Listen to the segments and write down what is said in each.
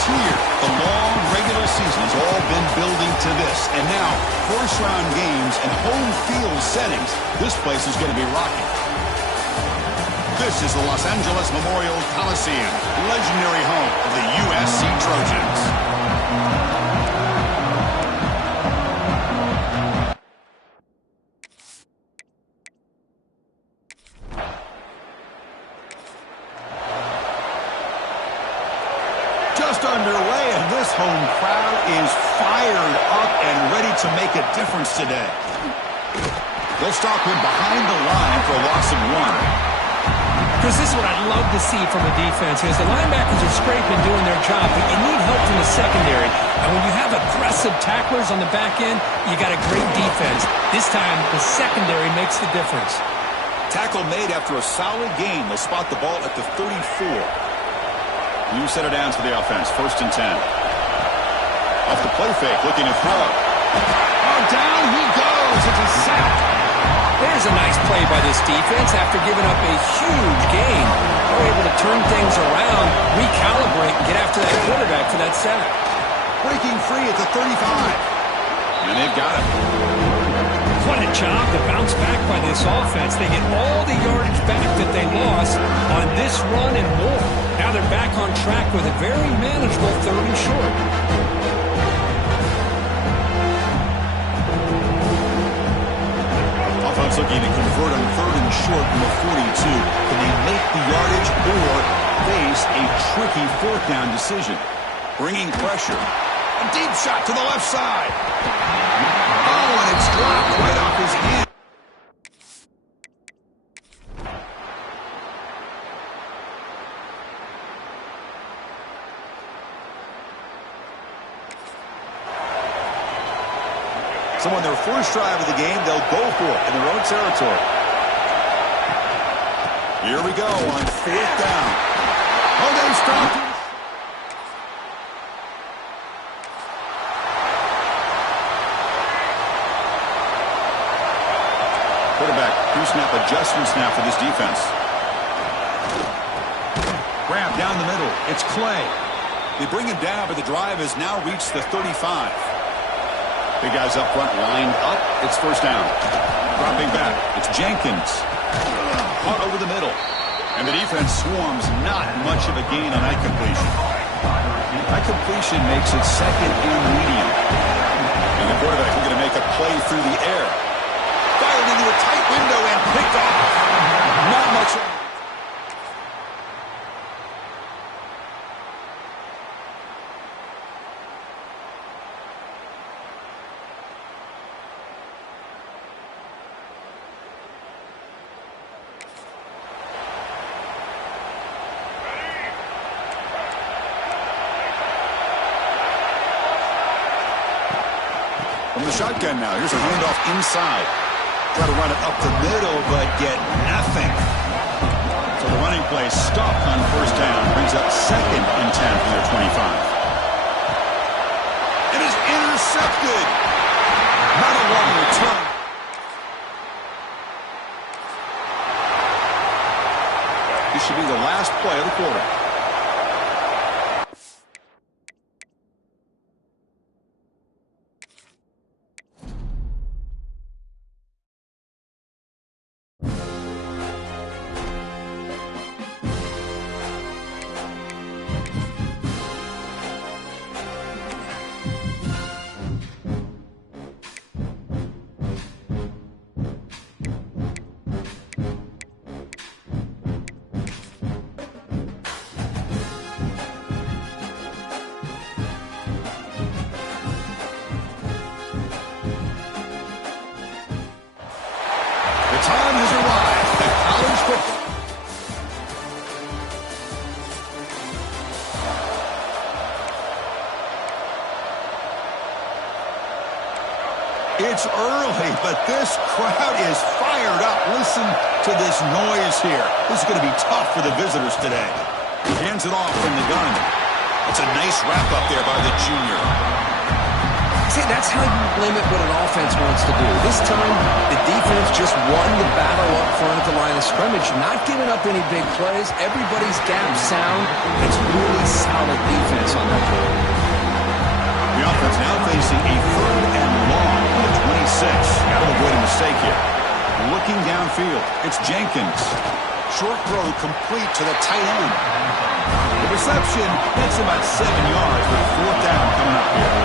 is here. The long regular season has all been building to this. And now, first-round games and home field settings. This place is going to be rocking. This is the Los Angeles Memorial Coliseum, legendary home of the USC Trojans. Just underway, and this home crowd is fired up and ready to make a difference today. They'll stop him behind the line for a loss of 1. Chris, this is what I'd love to see from a defense. Because the linebackers are scraping, doing their job, but you need help from the secondary. And when you have aggressive tacklers on the back end, you got a great defense. This time, the secondary makes the difference. Tackle made after a solid gain. They'll spot the ball at the 34. You set it down to the offense. 1st and 10. Off the play fake, looking to throw. Oh, down he goes. It's a sack. There's a nice play by this defense after giving up a huge gain. They're able to turn things around, recalibrate, and get after that quarterback for that sack. Breaking free at the 35. And they've got it. What a job to bounce back by this offense. They get all the yardage back that they lost on this run and more. Now they're back on track with a very manageable 3rd and short. Offense looking to convert on 3rd and short from the 42. Can they make the yardage or face a tricky 4th down decision? Bringing pressure. A deep shot to the left side. Oh, and it's dropped right off his hand. So on their first drive of the game, they'll go for it in their own territory. Here we go on 4th down. Oh, they stopped it. Quarterback, pre-snap adjustments now for this defense. Grab down the middle. It's Clay. They bring him down, but the drive has now reached the 35. Big guys up front, lined up. It's 1st down. Dropping back. It's Jenkins. Caught over the middle. And the defense swarms, not much of a gain on that completion. That completion makes it 2nd and medium. And the quarterback is going to make a play through the air. Fired into a tight window and picked off. Not much. From the shotgun now. Here's a handoff inside. Try to run it up the middle, but get nothing. So the running play stopped on 1st down. Brings up 2nd and 10 from their 25. It is intercepted. Not a long return. This should be the last play of the quarter. Time has arrived at college football. It's early, but this crowd is fired up. Listen to this noise here. This is going to be tough for the visitors today. He hands it off from the gun. It's a nice wrap up there by the junior. See, that's how you limit what an offense wants to do. This time, the defense just won the battle up front at the line of scrimmage, not giving up any big plays. Everybody's gap sound. It's really solid defense on that play. facing a 3rd and long at the 26. Got to avoid a mistake here. Looking downfield, it's Jenkins. Short throw complete to the tight end. The reception gets about 7 yards, but 4th down coming up here.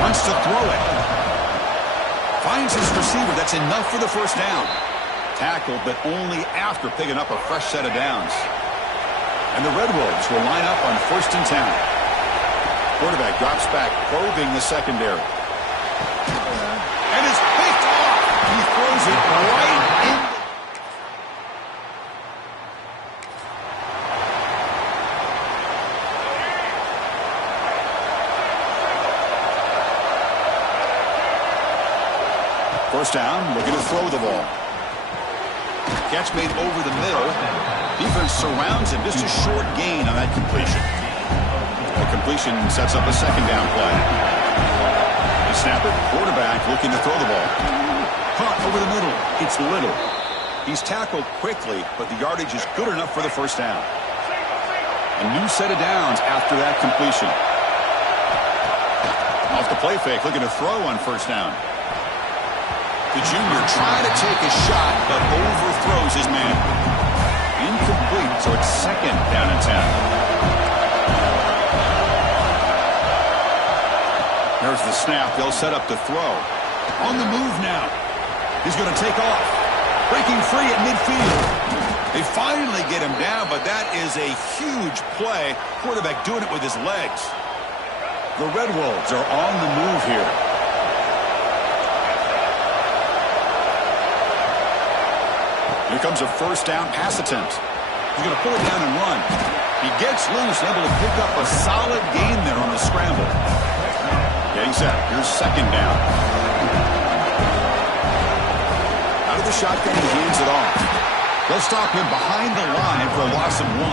Wants to throw it. Finds his receiver. That's enough for the 1st down. Tackled, but only after picking up a fresh set of downs. And the Red Wolves will line up on 1st and 10. Quarterback drops back, probing the secondary. And it's picked off. He throws it right in. First down, looking to throw the ball. Catch made over the middle. Defense surrounds him. Just a short gain on that completion. The completion sets up a 2nd down play. The snapper, quarterback looking to throw the ball. Caught over the middle. It's Little. He's tackled quickly, but the yardage is good enough for the 1st down. A new set of downs after that completion. Off the play fake, looking to throw on 1st down. The junior trying to take a shot, but overthrows his man. Incomplete, so it's 2nd down and 10. There's the snap. They'll set up to throw. On the move now. He's going to take off. Breaking free at midfield. They finally get him down, but that is a huge play. Quarterback doing it with his legs. The Red Wolves are on the move here. Here comes a 1st down pass attempt. He's going to pull it down and run. He gets loose, able to pick up a solid gain there on the scramble. Getting set. Here's 2nd down. Out of the shotgun, he hands it off. They'll stop him behind the line for a loss of 1.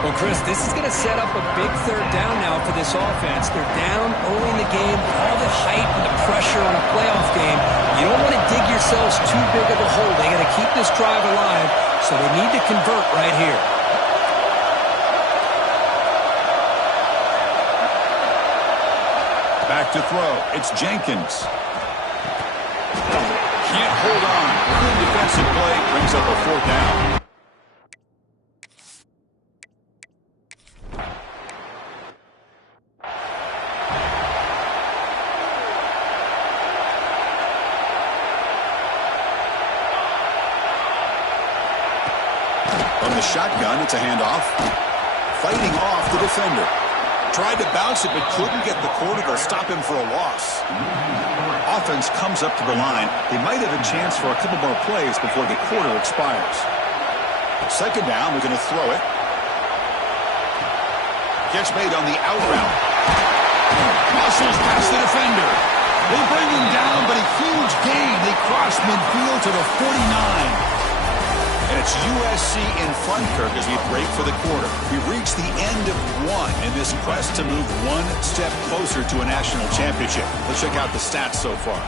Well, Chris, this is going to set up a big 3rd down now for this offense. They're down early in the game. All the hype and the pressure on a playoff game. You don't want to dig yourselves too big of a hole. They got to keep this drive alive, so they need to convert right here. Back to throw. It's Jenkins. Can't hold on. Good defensive play. Brings up a 4th down. From the shotgun, it's a handoff. Fighting off the defender. Tried to bounce it, but couldn't get the quarter to stop him for a loss. Offense comes up to the line. They might have a chance for a couple more plays before the quarter expires. 2nd down, we're going to throw it. Catch made on the out route. Muscles past the defender. They bring him down, but a huge gain. They cross midfield to the 49. And it's USC in front, Kirk, as we break for the quarter. We've reached the end of 1 in this quest to move 1 step closer to a national championship. Let's check out the stats so far.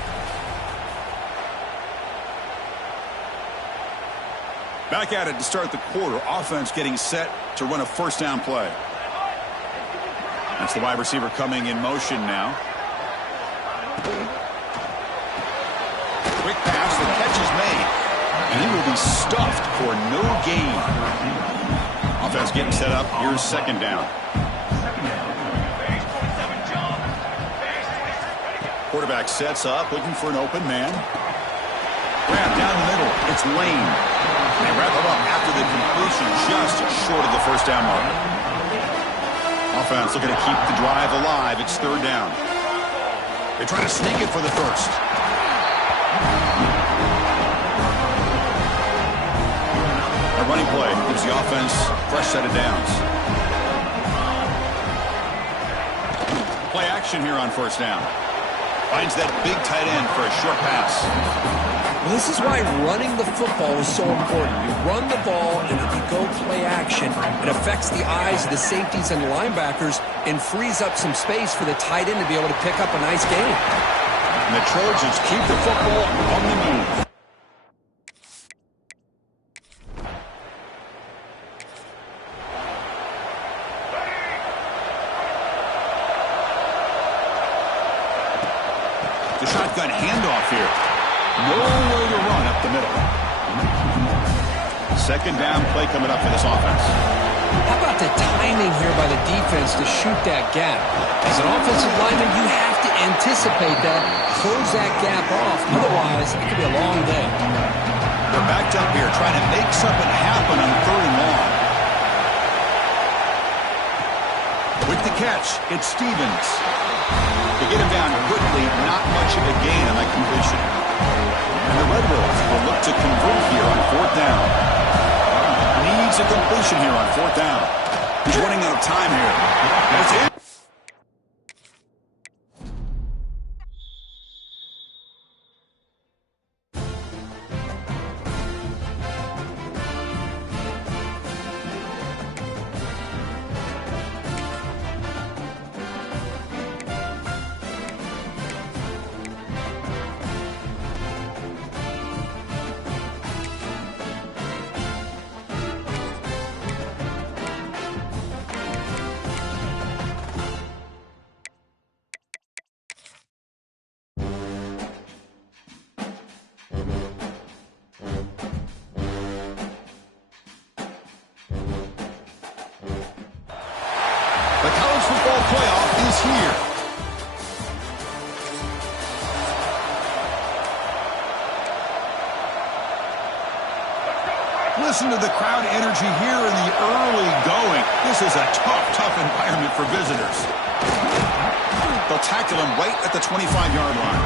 Back at it to start the quarter. Offense getting set to run a 1st down play. That's the wide receiver coming in motion now. Quick pass, the catch is made. And he will be stuffed for no gain. Offense getting set up. Here's 2nd down. Quarterback sets up, looking for an open man. Grab down the middle. It's Lane. They wrap him up after the completion, just short of the 1st down mark. Offense looking to keep the drive alive. It's 3rd down. They try to sneak it for the 1st. A running play gives the offense a fresh set of downs. Play action here on 1st down. Finds that big tight end for a short pass. Well, this is why running the football is so important. You run the ball, and if you go play action, it affects the eyes of the safeties and the linebackers and frees up some space for the tight end to be able to pick up a nice gain. And the Trojans keep the football on the move. Shotgun handoff here. Nowhere to run up the middle. Second down play coming up for this offense. How about the timing here by the defense to shoot that gap? As an offensive lineman, you have to anticipate that, close that gap off. Otherwise, it could be a long day. They're backed up here trying to make something happen on 3rd and long. With the catch, it's Stevens. To get him down quickly, not much of a gain on that completion. And the Red Wolves will look to convert here on 4th down. Needs a completion here on 4th down. He's running out of time here. That's it. The college football playoff is here. Listen to the crowd energy here in the early going. This is a tough environment for visitors. They'll tackle him right at the 25-yard line.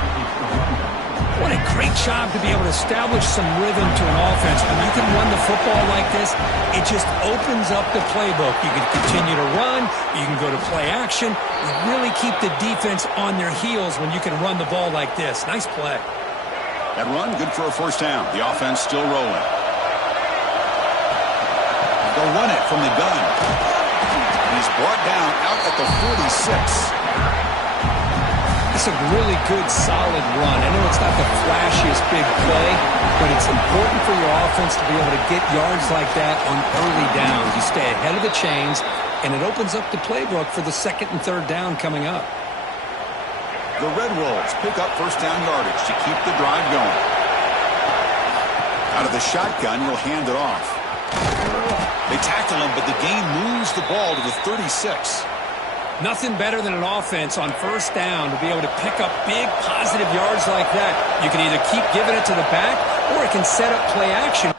What a great job to be able to establish some rhythm to an offense. When you can run the football like this, it just opens up the playbook. You can continue to run. You can go to play action. You really keep the defense on their heels when you can run the ball like this. Nice play. That run, good for a 1st down. The offense still rolling. They'll run it from the gun. He's brought down out at the 46. It's a really good, solid run. I know it's not the flashiest big play, but it's important for your offense to be able to get yards like that on early downs. You stay ahead of the chains, and it opens up the playbook for the 2nd and 3rd down coming up. The Red Wolves pick up 1st down yardage to keep the drive going. Out of the shotgun, he'll hand it off. They tackle him, but the gain moves the ball to the 36. Nothing better than an offense on 1st down to be able to pick up big positive yards like that. You can either keep giving it to the back, or it can set up play action.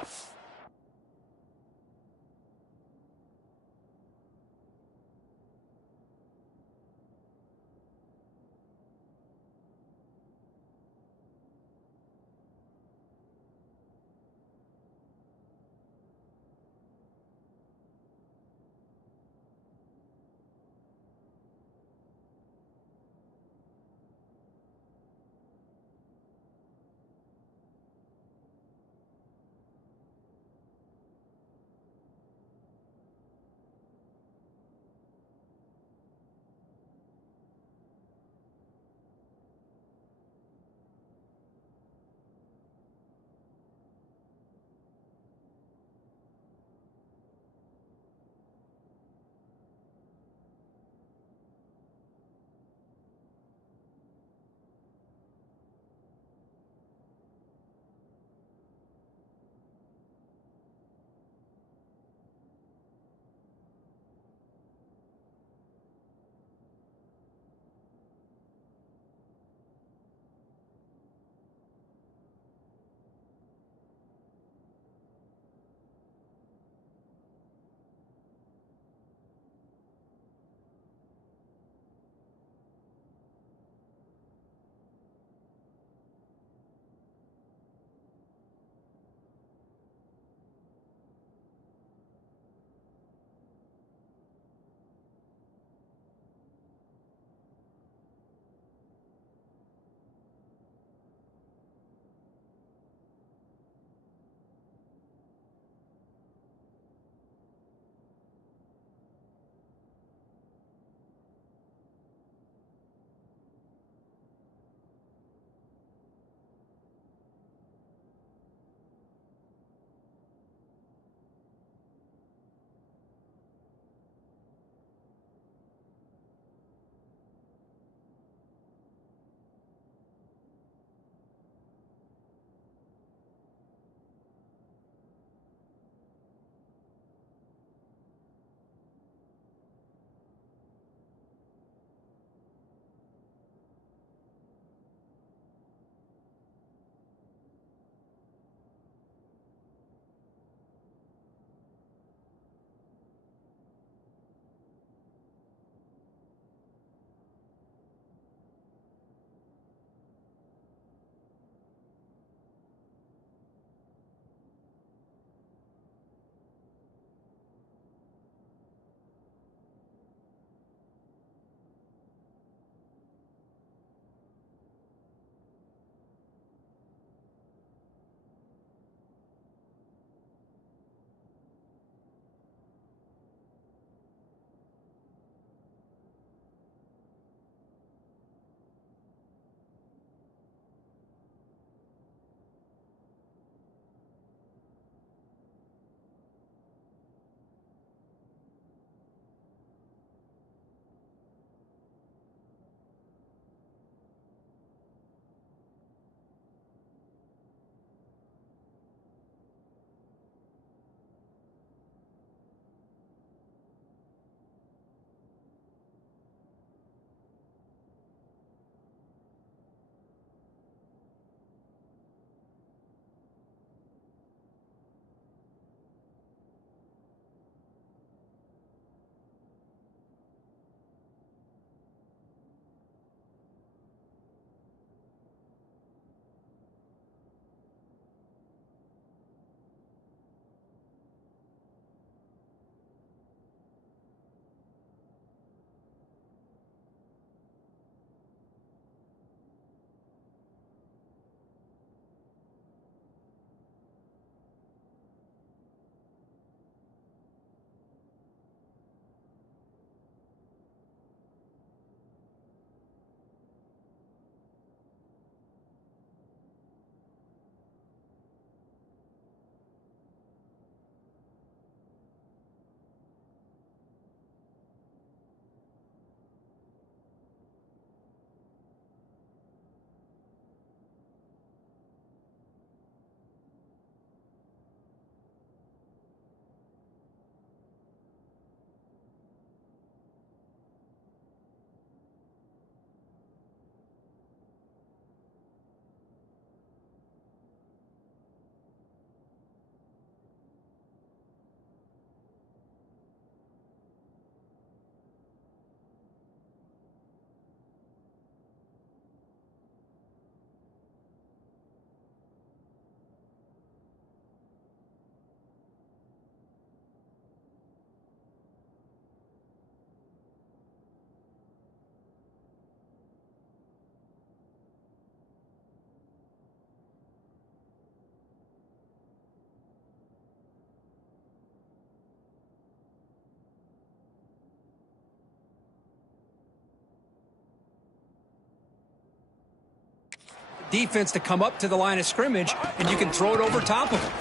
defense to come up to the line of scrimmage, and you can throw it over top of him.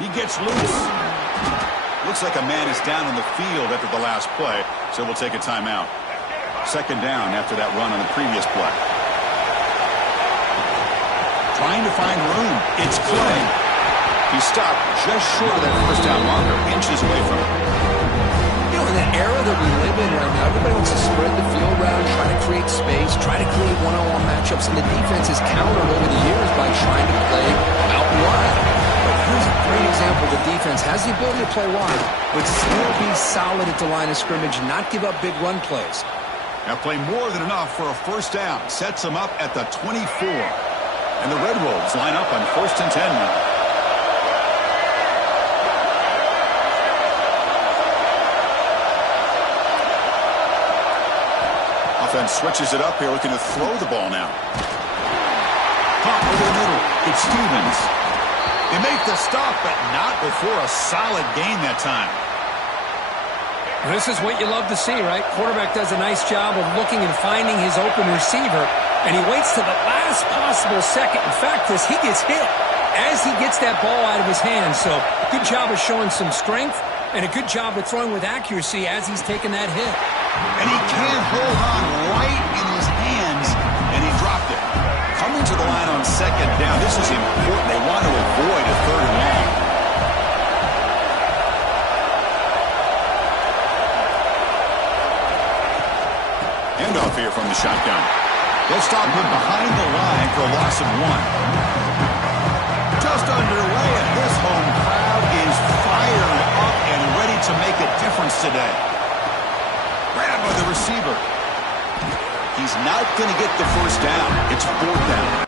He gets loose. Looks like a man is down on the field after the last play, so we'll take a timeout. Second down after that run on the previous play. Trying to find room. It's Clay. He stopped just short of that first down marker, inches away from it. You know, in the era that we live in right now, everybody wants to spread the field around, try to create space, try to create one-on-one matchups, and the defense has countered over the years by trying to play out wide. But here's a great example. The defense has the ability to play wide, but still be solid at the line of scrimmage and not give up big run plays. Now play more than enough for a first down. Sets them up at the 24. And the Red Wolves line up on 1st and 10 now. Offense switches it up here, looking to throw the ball now. Pop over the middle. It's Stevens. They make the stop, but not before a solid gain that time. This is what you love to see, right? Quarterback does a nice job of looking and finding his open receiver, and he waits to the last possible second. In fact, he gets hit as he gets that ball out of his hands. So good job of showing some strength and a good job of throwing with accuracy as he's taking that hit. And he can't hold on right in his hands, and he dropped it. Coming to the line on second down, this is important. They want to avoid a third and long. Handoff here from the shotgun. They'll stop him behind the line for a loss of 1. Just underway, and this home crowd is fired up and ready to make a difference today. Grab by the receiver. He's not going to get the first down. It's 4th down.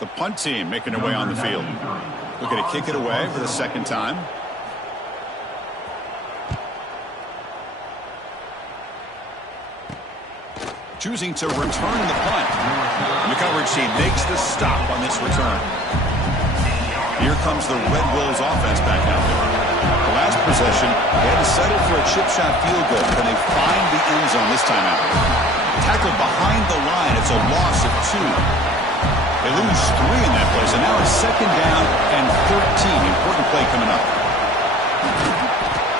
The punt team making their way on the field. Looking to kick it away for the second time. Choosing to return the punt. And the coverage team makes the stop on this return. Here comes the Red Wolves offense back out there. The last possession, they had to settle for a chip shot field goal. Can they find the end zone this time out? Tackled behind the line. It's a loss of 2. They lose 3 in that place, and now it's 2nd down and 13. Important play coming up.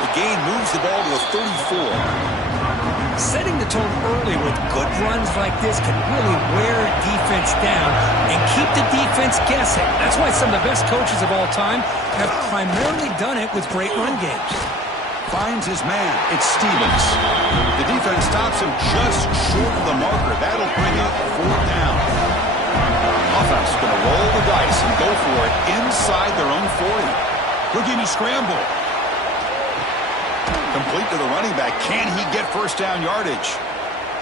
The gain moves the ball to the 34. Setting the tone early with good runs like this can really wear defense down and keep the defense guessing. That's why some of the best coaches of all time have primarily done it with great run games. Finds his man. It's Stevens. The defense stops him just short of the marker. That'll bring up 4th down. Offense is going to roll the dice and go for it inside their own 40. Houdini scramble. Complete to the running back. Can he get first down yardage?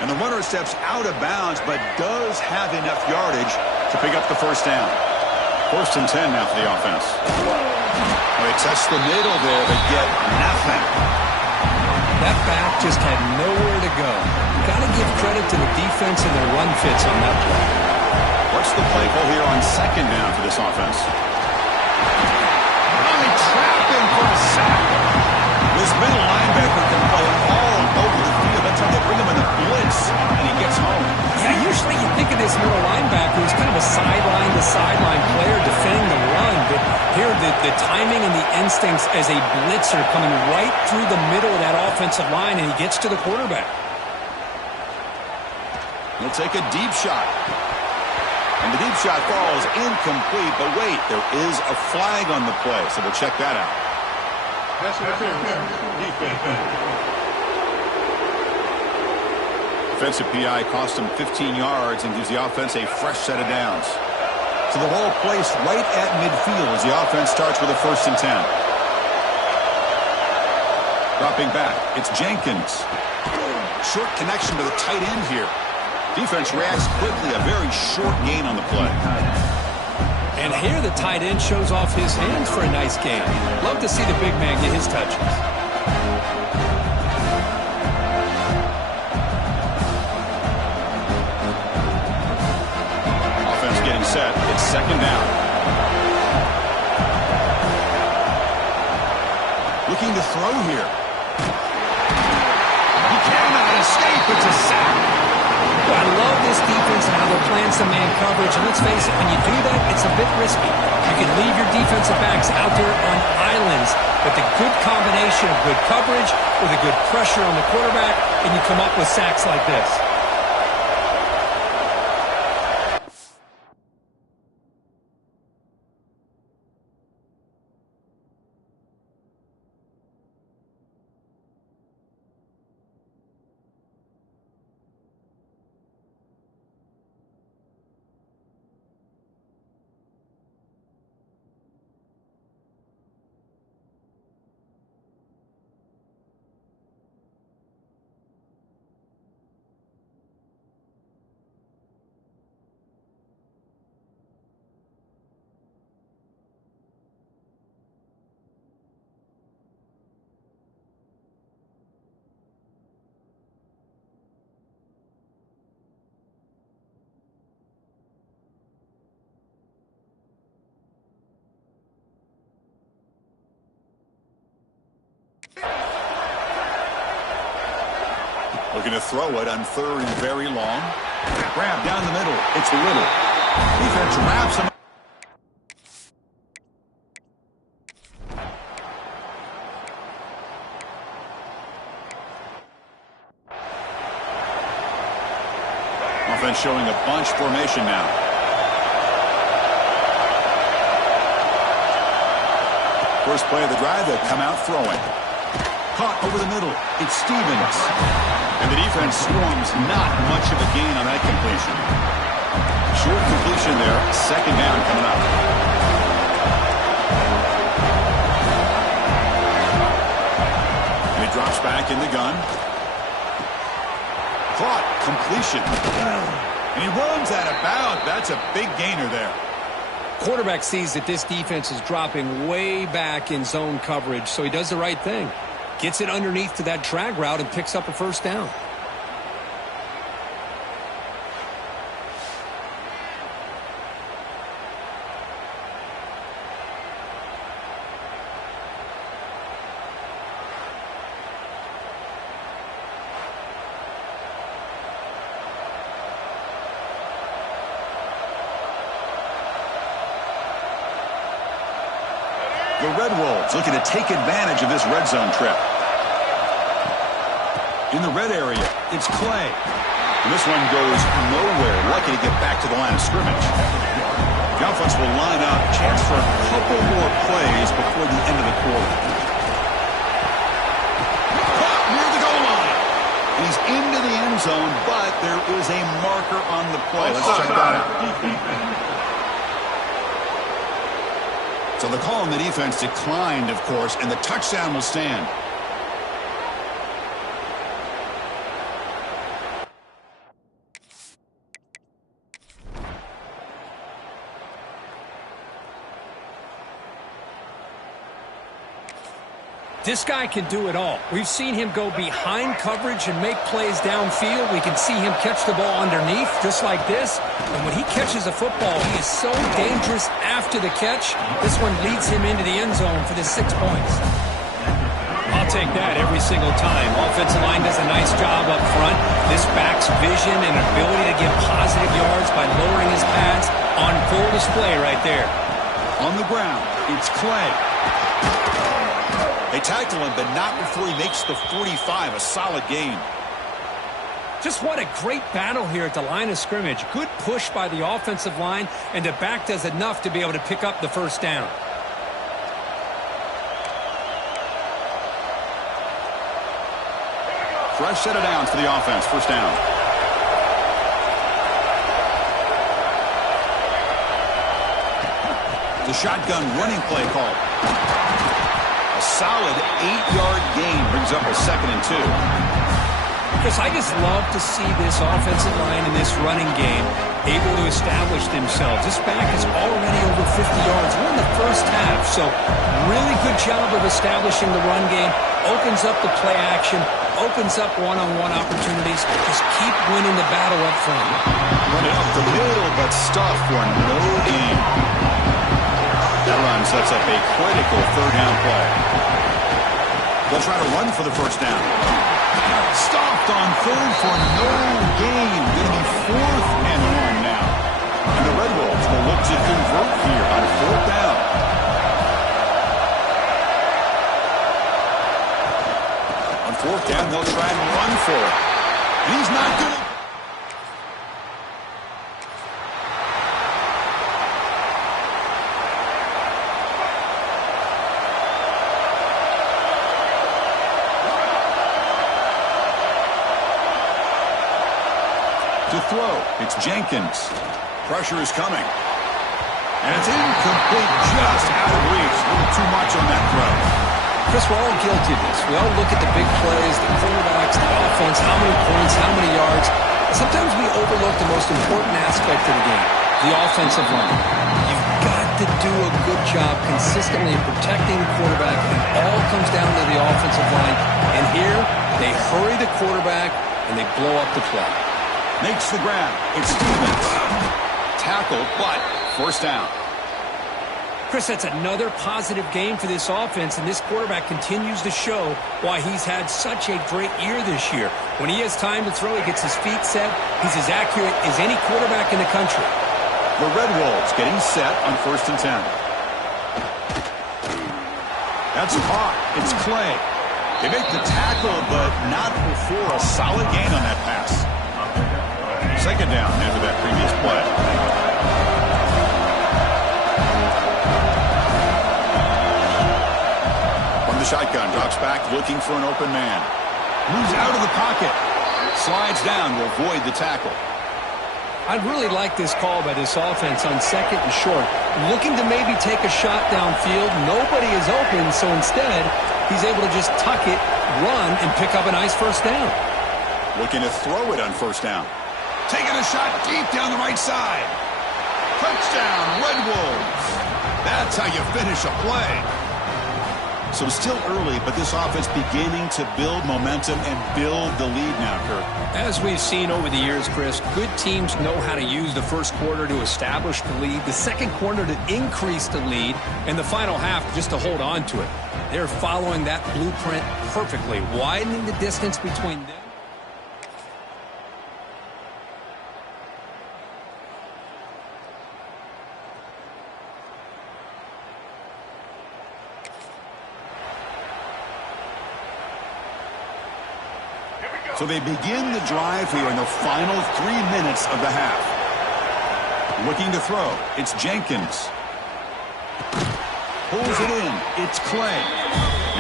And the runner steps out of bounds, but does have enough yardage to pick up the first down. 1st and 10 now for the offense. They test the middle there, but get nothing. That back just had nowhere to go. Got to give credit to the defense and their run fits on that play. What's the play call here on 2nd down for this offense? they trap him for a sack. This middle linebacker can play all over the field. That's how they bring him in the blitz, and he gets home. Yeah, usually you think of this middle linebacker as kind of a sideline-to-sideline player defending the run, but here the timing and the instincts as a blitzer coming right through the middle of that offensive line, and he gets to the quarterback. He'll take a deep shot. And the deep shot falls incomplete, but wait, there is a flag on the play, so we'll check that out. Defensive PI cost him 15 yards and gives the offense a fresh set of downs. So the ball placed right at midfield as the offense starts with a 1st and 10. Dropping back, it's Jenkins. Short connection to the tight end here. Defense reacts quickly, a very short gain on the play. And here the tight end shows off his hands for a nice gain. Love to see the big man get his touches. Offense getting set. It's 2nd down. Looking to throw here. He cannot escape. It's a sack. Well, I love this defense and how they're playing some man coverage. And let's face it, when you do that, it's a bit risky. You can leave your defensive backs out there on islands, but the good combination of good coverage with a good pressure on the quarterback, and you come up with sacks like this. Looking to throw it on 3rd and very long. Grab down the middle. It's Little. Defense wraps him. Offense showing a bunch formation now. First play of the drive, they'll come out throwing. Caught over the middle. It's Stevens. And the defense swarms. Not much of a gain on that completion. Short completion there. 2nd down coming up. And he drops back in the gun. Caught. Completion. And he runs out of bounds. That's a big gainer there. Quarterback sees that this defense is dropping way back in zone coverage, so he does the right thing. Gets it underneath to that drag route and picks up a 1st down. The Red Wolves looking to take advantage of this red zone trip. In the red area, it's Clay. And this one goes nowhere. Lucky to get back to the line of scrimmage. The offense will line up. Chance for a couple more plays before the end of the quarter. Caught near the goal line. He's into the end zone, but there is a marker on the play. Let's check that out. So the call on the defense declined, of course, and the touchdown will stand. This guy can do it all. We've seen him go behind coverage and make plays downfield. We can see him catch the ball underneath, just like this. And when he catches a football, he is so dangerous after the catch. This one leads him into the end zone for the 6 points. I'll take that every single time. Offensive line does a nice job up front. This back's vision and ability to get positive yards by lowering his pads on full display right there. On the ground, it's Clay. They tackle him, but not before he makes the 45, a solid gain. Just what a great battle here at the line of scrimmage. Good push by the offensive line, and the back does enough to be able to pick up the first down. Fresh set of downs for the offense, first down. The shotgun running play call. A solid 8-yard gain brings up a 2nd and 2. Chris, I just love to see this offensive line in this running game able to establish themselves. This back is already over 50 yards. We're in the first half, so really good job of establishing the run game. Opens up the play action, opens up one-on-one opportunities. Just keep winning the battle up front. Run it up the middle, but stuff for no gain. That run sets up a critical 3rd down play. They'll try to run for the first down. Stopped on 3rd for no gain. Going to be 4th and 1 now. And the Red Wolves will look to convert here on 4th down. On 4th down, they'll try and run for it. He's not going to. To throw, it's Jenkins. Pressure is coming. And it's incomplete, just out of reach. A little too much on that throw. Chris, we're all guilty of this. We all look at the big plays, the quarterbacks, the offense, how many points, how many yards. Sometimes we overlook the most important aspect of the game, the offensive line. You've got to do a good job consistently protecting the quarterback. It all comes down to the offensive line. And here, they hurry the quarterback, and they blow up the play. Makes the grab. It's Stevens. Tackled, but first down. Chris, that's another positive game for this offense, and this quarterback continues to show why he's had such a great year this year. When he has time to throw, he gets his feet set. He's as accurate as any quarterback in the country. The Red Wolves getting set on 1st and 10. That's caught. It's Clay. They make the tackle, but not before a solid gain on that pass. 2nd down after that previous play. From the shotgun, drops back looking for an open man. Moves out of the pocket. Slides down to avoid the tackle. I really like this call by this offense on 2nd and short. Looking to maybe take a shot downfield. Nobody is open, so instead, he's able to just tuck it, run, and pick up a nice first down. Looking to throw it on 1st down. Taking a shot deep down the right side. Touchdown, Red Wolves. That's how you finish a play. So still early, but this offense beginning to build momentum and build the lead now, Kurt. As we've seen over the years, Chris, good teams know how to use the first quarter to establish the lead, the second quarter to increase the lead, and the final half just to hold on to it. They're following that blueprint perfectly, widening the distance between them. So they begin the drive here in the final 3 minutes of the half. Looking to throw. It's Jenkins. Pulls it in. It's Clay.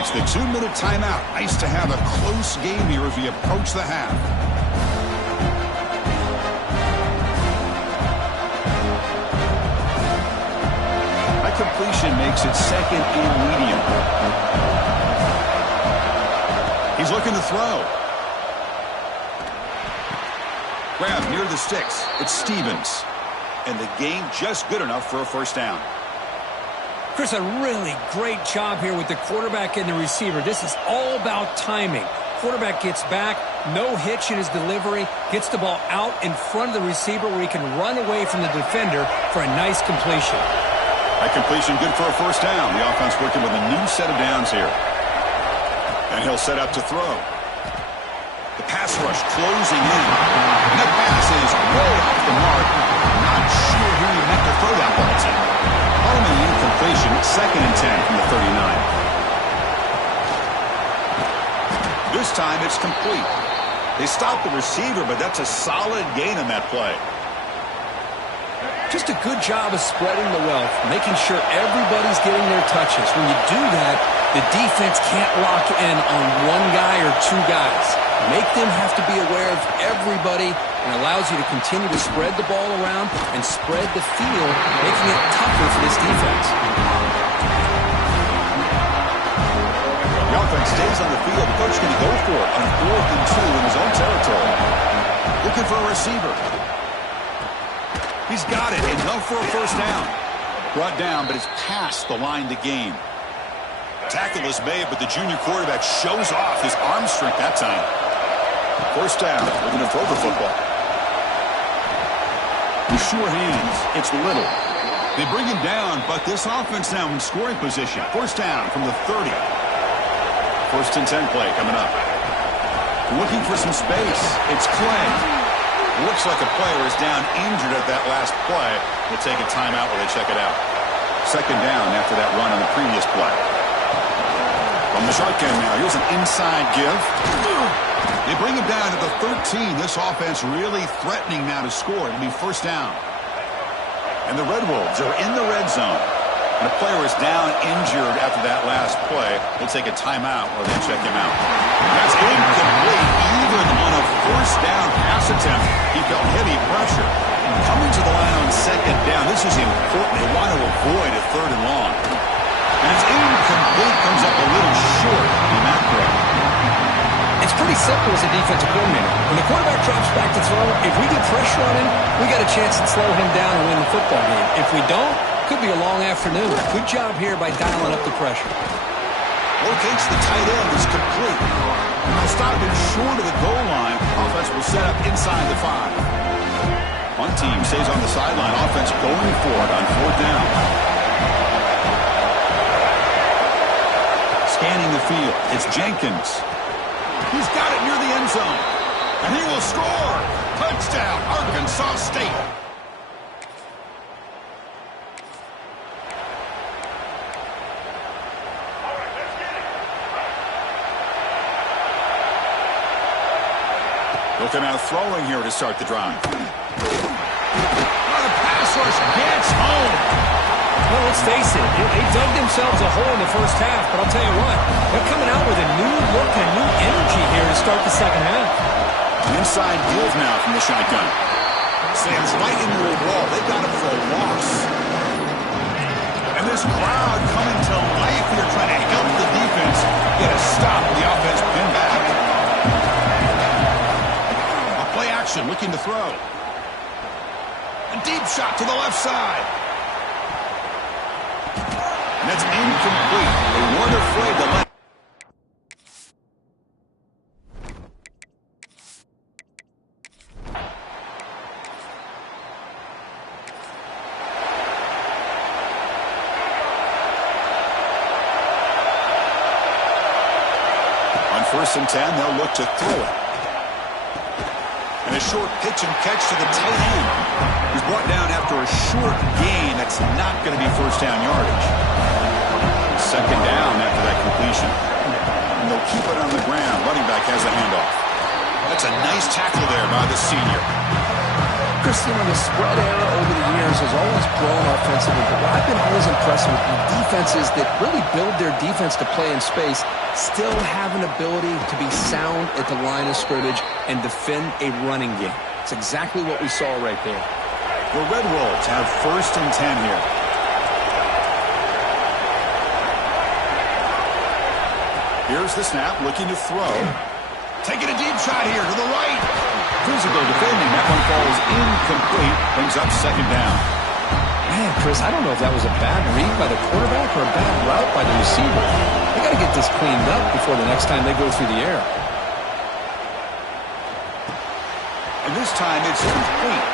It's the 2-minute timeout. Nice to have a close game here as we approach the half. That completion makes it 2nd and medium. He's looking to throw. Grab near the sticks. It's Stevens. And the gain just good enough for a first down. Chris, a really great job here with the quarterback and the receiver. This is all about timing. Quarterback gets back, no hitch in his delivery, gets the ball out in front of the receiver where he can run away from the defender for a nice completion. That completion good for a first down. The offense working with a new set of downs here. And he'll set up to throw. The pass rush closing in. And that pass is way off the mark. Not sure who he meant to throw that ball to. Following the incompletion, 2nd and 10 from the 39. This time it's complete. They stopped the receiver, but that's a solid gain on that play. Just a good job of spreading the wealth, making sure everybody's getting their touches. When you do that, the defense can't lock in on one guy or two guys. Make them have to be aware of everybody and allows you to continue to spread the ball around and spread the field, making it tougher for this defense. The offense stays on the field. The coach going to go for it on 4th and 2 in his own territory. Looking for a receiver. He's got it. Enough for a first down. Brought down, but it's past the line to gain. Tackle is made, but the junior quarterback shows off his arm strength that time. First down. Looking to throw the football. With sure hands, it's Little. They bring him down, but this offense now in scoring position. First down from the 30. 1st and 10 play coming up. Looking for some space. It's Clay. Looks like a player is down injured at that last play. We'll take a timeout while they check it out. 2nd down after that run on the previous play. From the shotgun now, here's an inside give. They bring him down to the 13. This offense really threatening now to score. It'll be first down. And the Red Wolves are in the red zone. And the player is down injured after that last play. We'll take a timeout while they check him out. That's incomplete. Even on a first down pass attempt, he felt heavy pressure. Coming to the line on 2nd down, this is important. They want to avoid a 3rd and long. And it's incomplete. Comes up a little short on that throw. It's pretty simple as a defensive coordinator. When the quarterback drops back to throw, if we get pressure on him, we got a chance to slow him down and win the football game. If we don't, could be a long afternoon. Good job here by dialing up the pressure. Locates the tight end is complete. And they'll stop him short of the goal line. Offense will set up inside the 5. One team stays on the sideline. Offense going for it on 4th down. Scanning the field. It's Jenkins. He's got it near the end zone. And he will score. Touchdown, Arkansas State. Looking out throwing here to start the drive. The pass rush gets home. Well, let's face it, they dug themselves a hole in the first half, but I'll tell you what, they're coming out with a new look and a new energy here to start the second half. Inside give now from the shotgun. Stands right into a wall. They got him for a loss. And this crowd coming to life here trying to help the defense get a stop. The offense pinned back. A play action looking to throw. A deep shot to the left side. And that's incomplete. They weren't afraid to let. On 1st and 10, they'll look to throw it. And a short pitch and catch to the tight end. He's brought down after a short gain. That's not going to be first down yardage. 2nd down after that completion. And they'll keep it on the ground. Running back has a handoff. That's a nice tackle there by the senior. Christian, the spread era over the years has always grown offensively, but what I've been always impressed with the defenses that really build their defense to play in space still have an ability to be sound at the line of scrimmage and defend a running game. It's exactly what we saw right there. The Red Wolves have 1st and 10 here. Here's the snap, looking to throw. Taking a deep shot here to the right. Physical defending. That one falls incomplete. Brings up 2nd down. Man, Chris, I don't know if that was a bad read by the quarterback or a bad route by the receiver. They got to get this cleaned up before the next time they go through the air. And this time it's complete.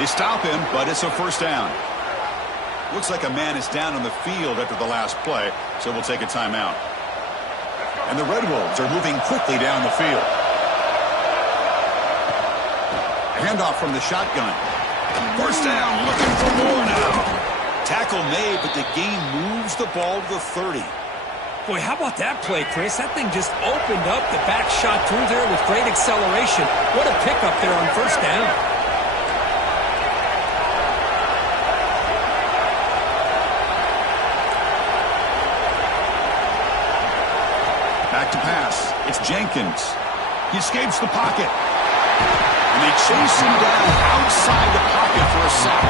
They stop him, but it's a first down. Looks like a man is down on the field after the last play, so we'll take a timeout. And the Red Wolves are moving quickly down the field. A handoff from the shotgun. First down, looking for more now. Tackle made, but the gain moves the ball to the 30. Boy, how about that play, Chris? That thing just opened up, the back shot through there with great acceleration. What a pickup there on first down. Back to pass. It's Jenkins. He escapes the pocket. And they chase him down outside the pocket for a sack.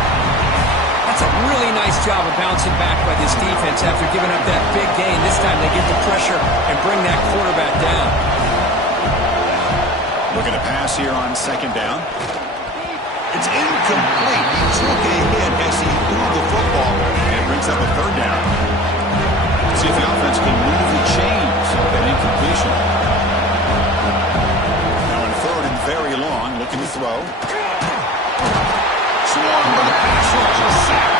That's a really nice job of bouncing back by this defense after giving up that big gain. This time they get the pressure and bring that quarterback down. Looking to pass here on second down. It's incomplete. He took a hit as he threw the football, and it brings up a third down. See if the offense can move the chains with that incompletion. Now in third and very long, looking to throw. Swung with a pass rush, a sack.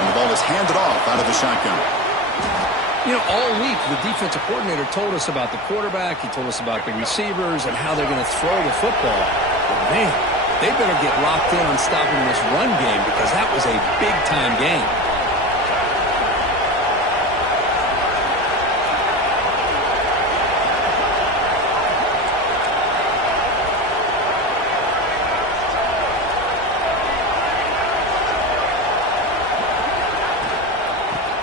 And the ball is handed off out of the shotgun. You know, all week, the defensive coordinator told us about the quarterback. He told us about the receivers and how they're going to throw the football. But, man, they better get locked in on stopping this run game because that was a big-time game.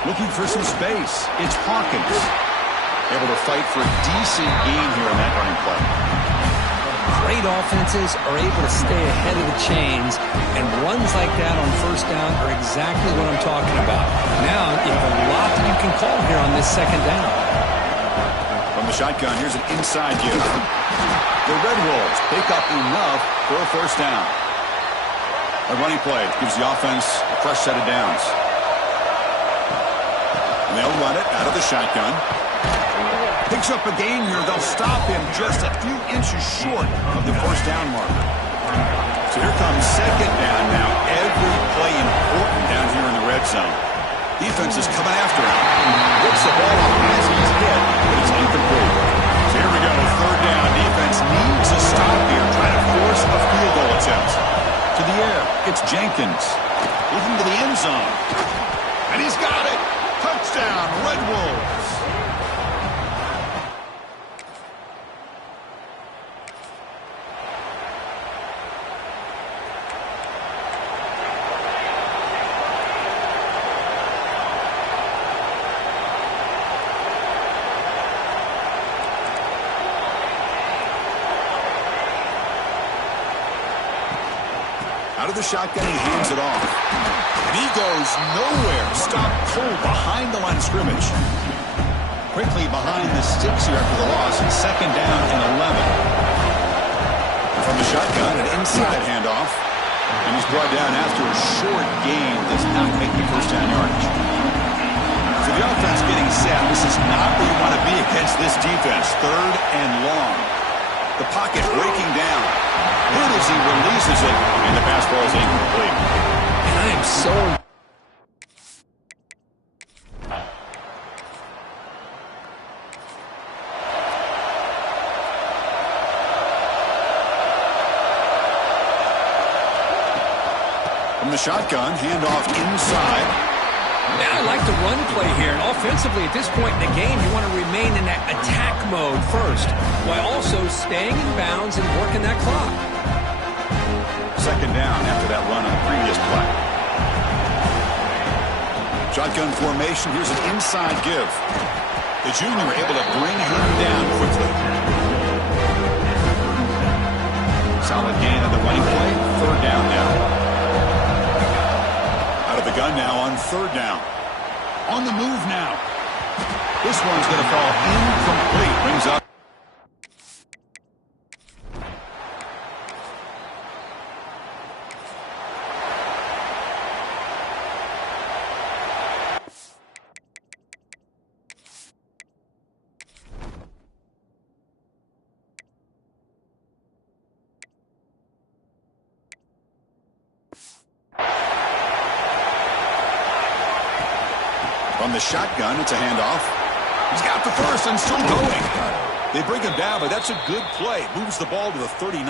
Looking for some space. It's Hawkins. Able to fight for a decent gain here on that running play. Great offenses are able to stay ahead of the chains, and runs like that on first down are exactly what I'm talking about. Now you have a lot that you can call here on this second down. From the shotgun, here's an inside give. The Red Wolves pick up enough for a first down. A running play gives the offense a fresh set of downs. And they'll run it out of the shotgun. Picks up a gain here. They'll stop him just a few inches short of the first down marker. So here comes second down now. Every play important down here in the red zone. Defense is coming after him. Gets the ball off as he's hit, but it's incomplete. So here we go. Third down. Defense needs a stop here. Trying to force a field goal attempt. To the air. It's Jenkins. Looking to the end zone. And he's got it. Touchdown, Red Wolves. Out of the shotgun, he hands it off. And he goes nowhere. Stop cold behind the line of scrimmage. Quickly behind the sticks here after the loss. And second down and 11. And from the shotgun, an inside handoff. And he's brought down after a short gain. Does not make the first down yardage. So the offense getting set. This is not where you want to be against this defense. Third and long. The pocket breaking down. Hit as he releases it, and the pass ball is incomplete. And I am so... From the shotgun, handoff inside. Yeah, I like the run play here. And offensively, at this point in the game, you want to remain in that attack mode first, while also staying in bounds and working that clock. Second down after that run on the previous play. Shotgun formation. Here's an inside give. The junior able to bring him down quickly. Solid gain on the running play. Third down now. Out of the the gun now on third down. On the move now. This one's going to fall incomplete. Brings up. From the shotgun, it's a handoff. He's got the first and still going. They bring him down, but that's a good play. Moves the ball to the 39.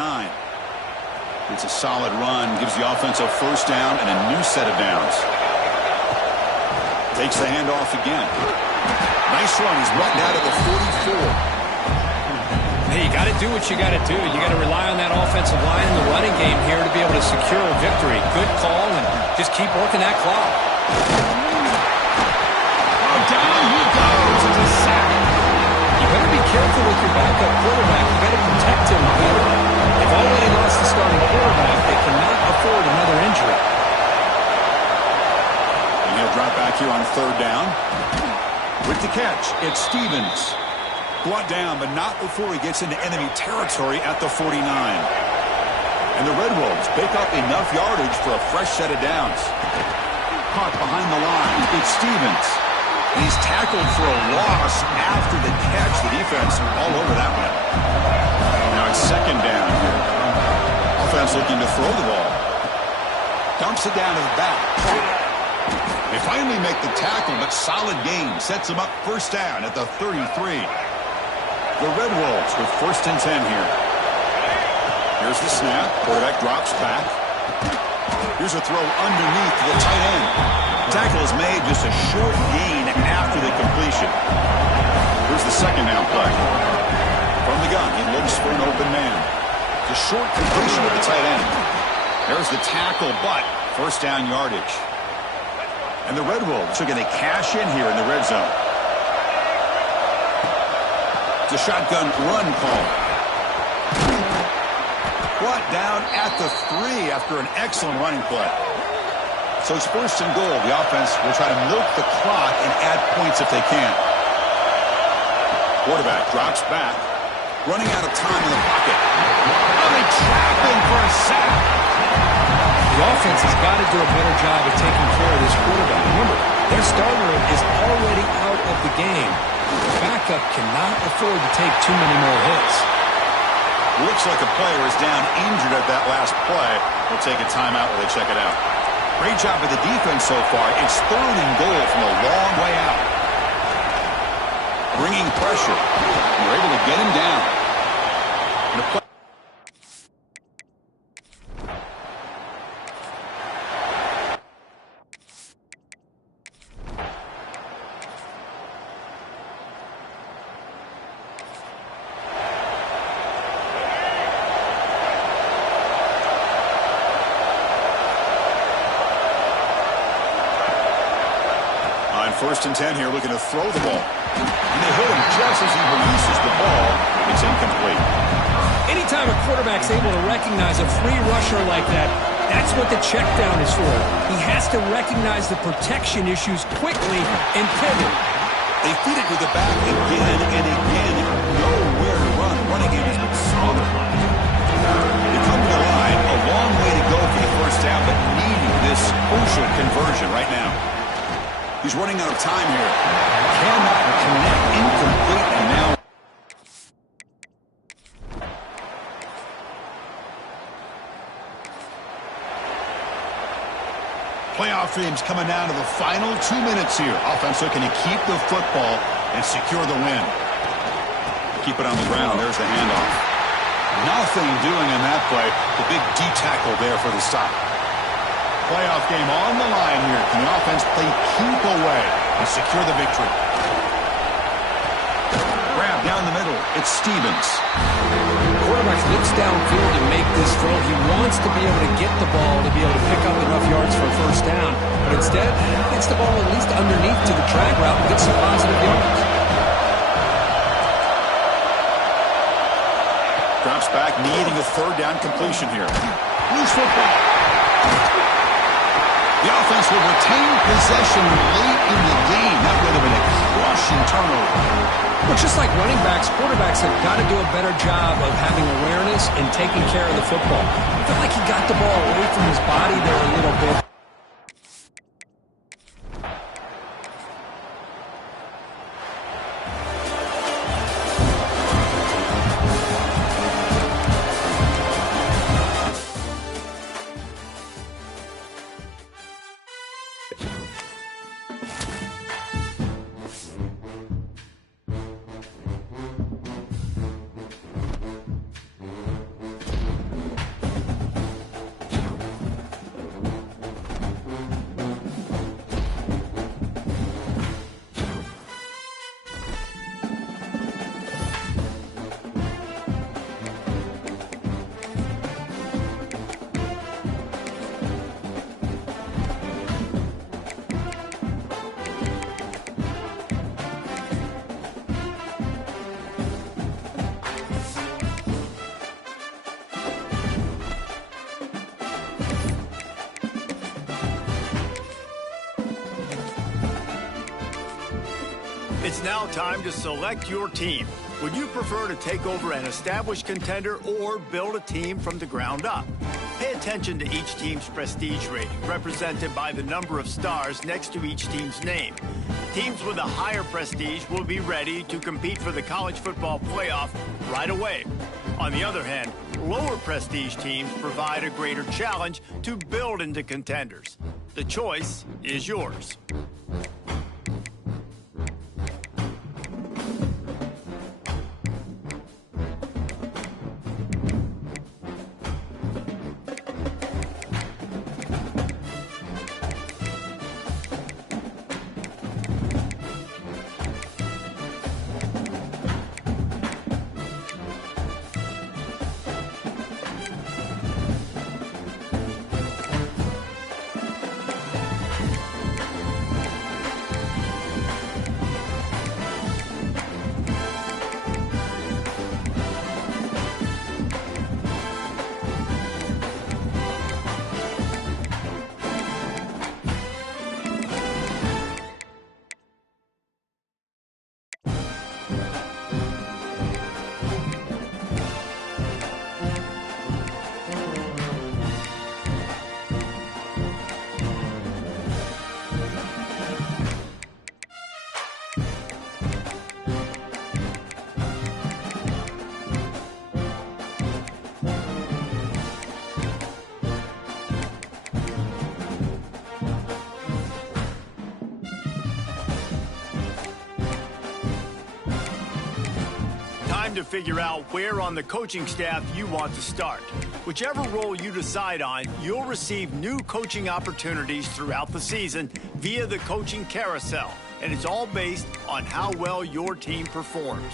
It's a solid run. Gives the offense a first down and a new set of downs. Takes the handoff again. Nice run. He's run down to the 44. Hey, you got to do what you got to do. You got to rely on that offensive line in the running game here to be able to secure a victory. Good call, and just keep working that clock. Down he goes. It's a sack. You better be careful with your backup quarterback. You got to protect him better. They've already lost the starting quarterback. They cannot afford another injury. And he'll drop back here on third down. With the catch, it's Stevens. Brought down, but not before he gets into enemy territory at the 49. And the Red Wolves pick up enough yardage for a fresh set of downs. Caught behind the line, it's Stevens. And he's tackled for a loss after the catch. The defense all over that one. Now it's second down here. Offense looking to throw the ball. Dumps it down to the back. They finally make the tackle, but solid gain. Sets them up first down at the 33. The Red Wolves with first and 10 here. Here's the snap. Quarterback drops back. Here's a throw underneath to the tight end. Tackle is made, just a short gain after the completion. Here's the second down play. From the gun, he looks for an open man. It's a short completion with the tight end. There's the tackle, but first down yardage. And the Red Wolves are going to cash in here in the red zone. It's a shotgun run call. Brought down at the 3 after an excellent running play. So it's first and goal. The offense will try to milk the clock and add points if they can. Quarterback drops back. Running out of time in the pocket. Oh, they trap him for a sack. The offense has got to do a better job of taking care of this quarterback. Remember, their starter is already out of the game. The backup cannot afford to take too many more hits. Looks like a player is down injured at that last play. We'll take a timeout while they check it out. Great job with the defense so far. It's third and goal from a long way out. Bringing pressure. You're able to get him down. And a play. First and 10 here, looking to throw the ball. And they hit him just as he releases the ball. It's incomplete. Anytime a quarterback's able to recognize a free rusher like that, that's what the check down is for. He has to recognize the protection issues quickly and pivot. They feed it to the back again and again. Nowhere to run. Running game has been solid. They come to the line. A long way to go for the first down, but needing this crucial conversion right now. He's running out of time here. Cannot connect, incomplete, and now. Playoff teams coming down to the final 2 minutes here. Offense looking to keep the football and secure the win. Keep it on the ground. There's the handoff. Nothing doing in that play. The big D tackle there for the stop. Playoff game on the line here. Can the offense play keep away and secure the victory? Grab down the middle. It's Stevens. Quarterback looks downfield to make this throw. He wants to be able to get the ball to be able to pick up enough yards for a first down. But instead, gets the ball at least underneath to the drag route and gets some positive yards. Drops back, needing a third down completion here. Loose football. The offense will retain possession late in the game. That would have been a crushing turnover. Well, just like running backs, quarterbacks have got to do a better job of having awareness and taking care of the football. I feel like he got the ball away from his body there a little bit. It's now time to select your team. Would you prefer to take over an established contender or build a team from the ground up? Pay attention to each team's prestige rating, represented by the number of stars next to each team's name. Teams with a higher prestige will be ready to compete for the college football playoff right away. On the other hand, lower prestige teams provide a greater challenge to build into contenders. The choice is yours. To figure out where on the coaching staff you want to start. Whichever role you decide on, you'll receive new coaching opportunities throughout the season via the coaching carousel, and it's all based on how well your team performs.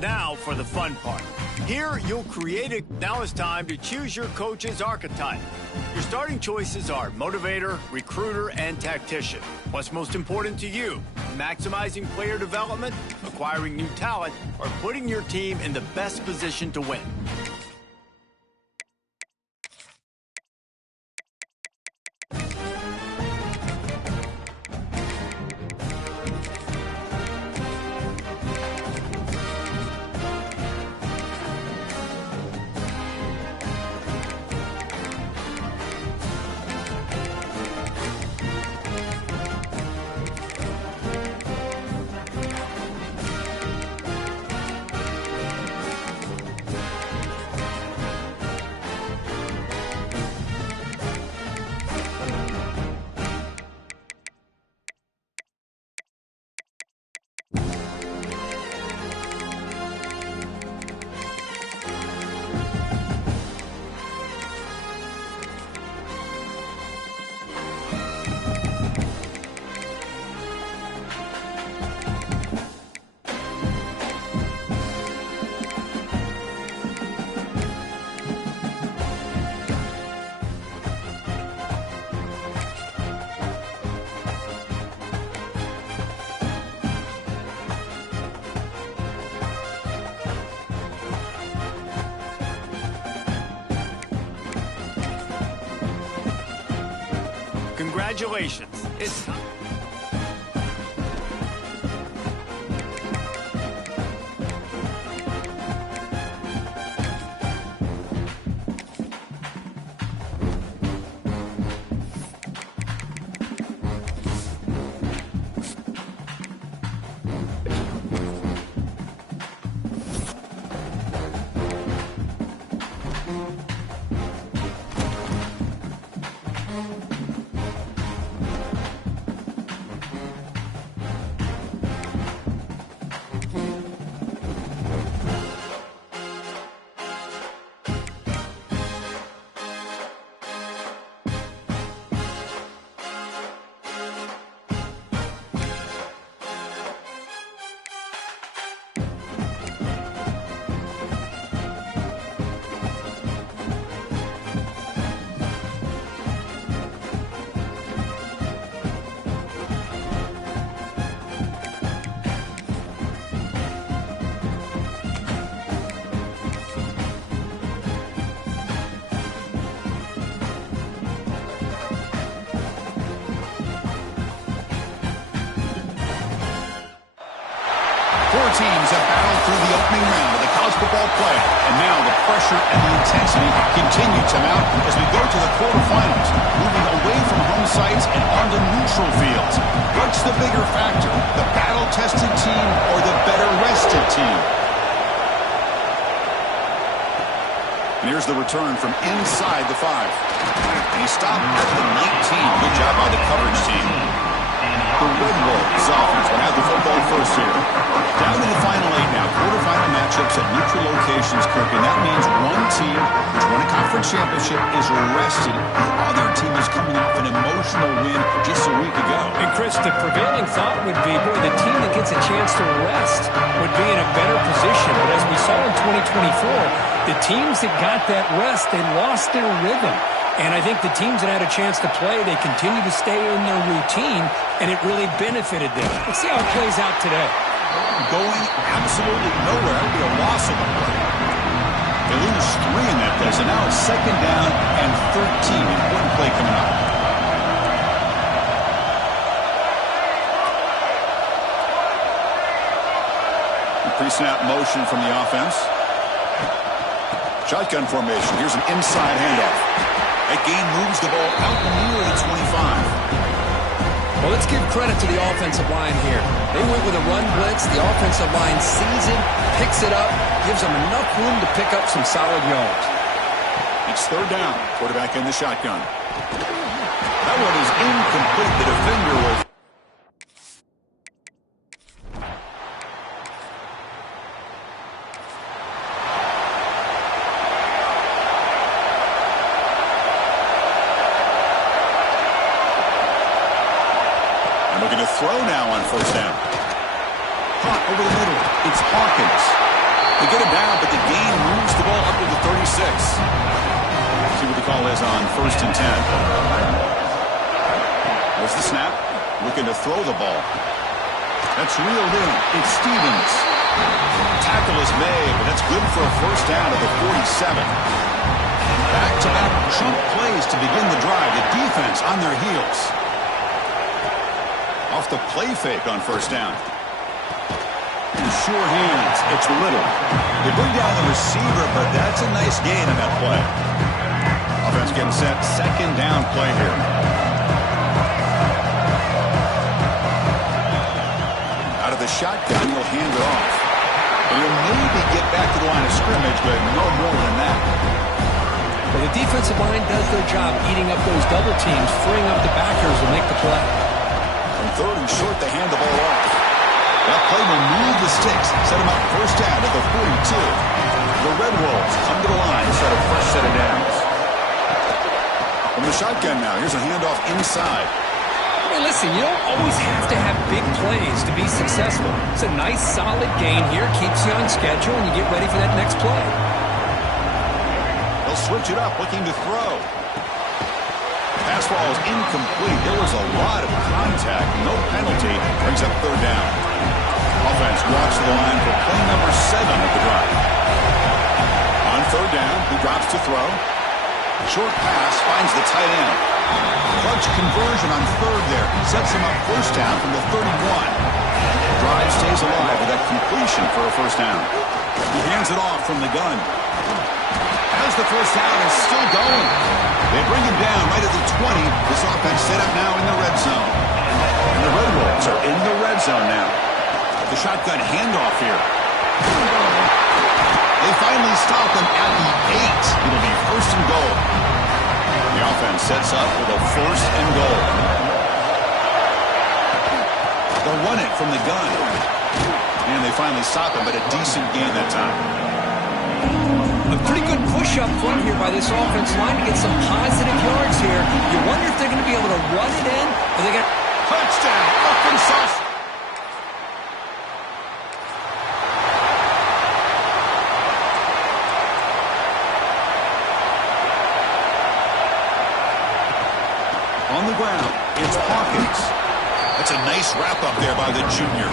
Now for the fun part. Here, you'll create it. Now it's time to choose your coach's archetype. Your starting choices are motivator, recruiter, and tactician. What's most important to you? Maximizing player development, acquiring new talent, or putting your team in the best position to win? Congratulations. It's time. Four teams have battled through the opening round of the college football playoff, and now the pressure and the intensity continue to mount as we go to the quarterfinals, moving away from home sites and onto neutral fields. What's the bigger factor, the battle-tested team or the better-rested team? And here's the return from inside the 5. And he stopped at the 19. Good job by the coverage team. The Red Wolves offense will have the football first here. Down to the final 8 now. Quarterfinal matchups at neutral locations, Kirk, and that means one team which won a conference championship is rested. The other team is coming off an emotional win just a week ago. And Chris, the prevailing thought would be, boy, the team that gets a chance to rest would be in a better position. But as we saw in 2024, the teams that got that rest, they lost their rhythm. And I think the teams that had a chance to play, they continue to stay in their routine, and it really benefited them. Let's see how it plays out today. Going absolutely nowhere. That would be a loss of the play. They lose 3 in that play, so now it's second down and 13. Important play coming up. Pre-snap motion from the offense. Shotgun formation. Here's an inside handoff. That gain moves the ball out near the 25. Well, let's give credit to the offensive line here. They went with a run blitz. The offensive line sees it, picks it up, gives them enough room to pick up some solid yards. It's third down. Quarterback in the shotgun. That one is incomplete. The defender was... Looking to throw now on first down. Hot over the middle. It's Hawkins. They get him down, but the gain moves the ball up to the 36. See what the call is on first and 10. There's the snap. Looking to throw the ball. That's reeled in. It's Stevens. Tackle is made, but that's good for a first down at the 47. Back-to-back chunk plays to begin the drive. The defense on their heels. Off the play fake on first down. Sure hands. It's Little. They bring down the receiver, but that's a nice gain on that play. Offense getting set. Second down play here. Out of the shotgun, he'll hand it off. And he'll maybe get back to the line of scrimmage, but no more than that. Well, the defensive line does their job eating up those double teams, freeing up the backers to make the play. Third and short, they hand the ball off. That play will move the sticks, set them up first down at the 42. The Red Wolves come to the line, set a fresh set of downs. From the shotgun now, here's a handoff inside. Hey, listen, you don't always have to have big plays to be successful. It's a nice, solid gain here, keeps you on schedule, and you get ready for that next play. They'll switch it up, looking to throw. Pass ball is incomplete. There was a lot of contact. No penalty. Brings up third down. Offense walks the line for play number 7 of the drive. On third down, he drops to throw. Short pass finds the tight end. Clutch conversion on third there. Sets him up first down from the 31. Drive stays alive with that completion for a first down. He hands it off from the gun. As the first down is still going. They bring him down right at the 20. This offense set up now in the red zone. And the Red Wolves are in the red zone now. The shotgun handoff here. They finally stop him at the 8. It'll be first and goal. The offense sets up with a first and goal. They'll run it from the gun. And they finally stop him, but a decent gain that time. A pretty good push up front here by this offense line to get some positive yards here. You wonder if they're going to be able to run it in, or they got touchdown, Arkansas. On the ground, it's Hawkins. That's a nice wrap-up there by the junior.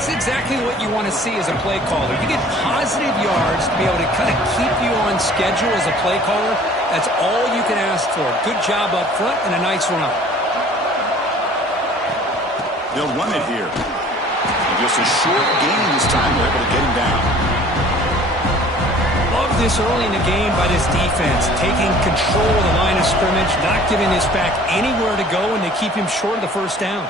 It's exactly what you want to see as a play caller. You get positive yards to be able to kind of keep you on schedule as a play caller. That's all you can ask for. Good job up front and a nice run. They'll run it here. And just a short gain this time. They're able to get him down. Love this early in the game by this defense. Taking control of the line of scrimmage, not giving this back anywhere to go, and they keep him short of the first down.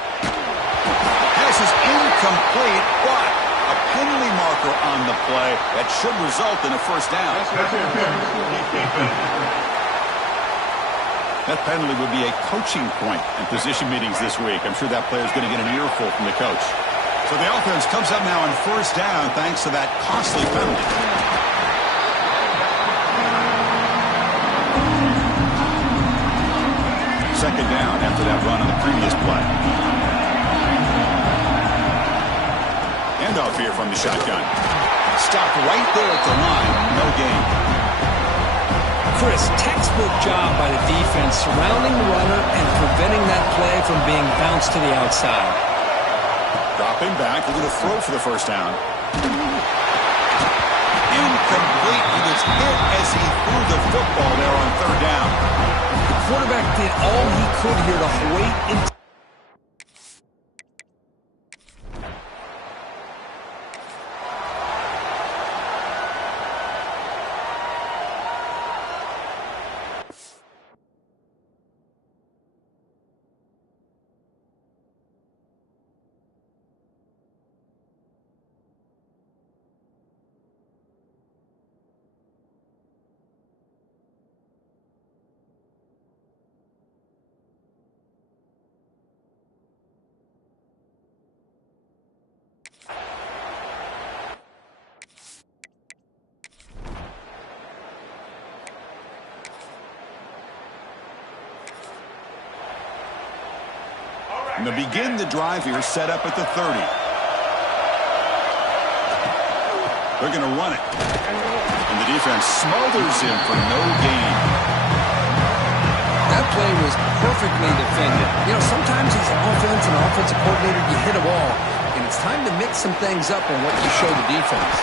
Pass is incomplete, but a penalty marker on the play that should result in a first down. That penalty would be a coaching point in position meetings this week. I'm sure that player is going to get an earful from the coach. So the offense comes up now on first down thanks to that costly penalty. Second down after that run on the previous play. Handoff here from the shotgun. Stopped right there at the line. No gain. Chris, textbook job by the defense surrounding the runner and preventing that play from being bounced to the outside. Dropping back. They're going to throw for the first down. Incomplete. He was hit as he threw the football there on third down. The quarterback did all he could here to wait until And to begin the drive here, set up at the 30. They're going to run it. And the defense smothers him for no gain. That play was perfectly defended. You know, sometimes as an offense and offensive coordinator, you hit a wall. And it's time to mix some things up on what you show the defense.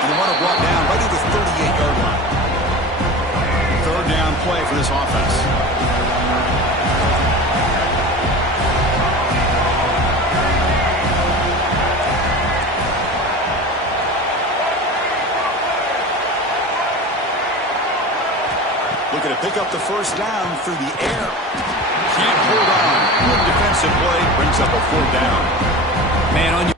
And the runner brought down right at the 38-yard line. Third down play for this offense. Looking to pick up the first down through the air. Can't hold on. Good defensive play brings up a fourth down. Man, on your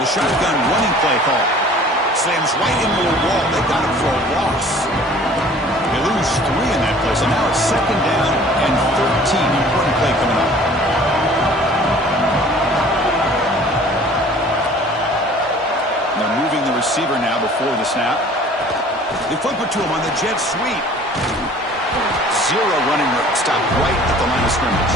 the shotgun running play call. Slams right into a wall. They got him for a loss. They lose 3 in that play, so now it's second down and 13. Important play coming up. They're moving the receiver now before the snap. They flip it to him on the jet sweep. 0 running room. Stopped right at the line of scrimmage.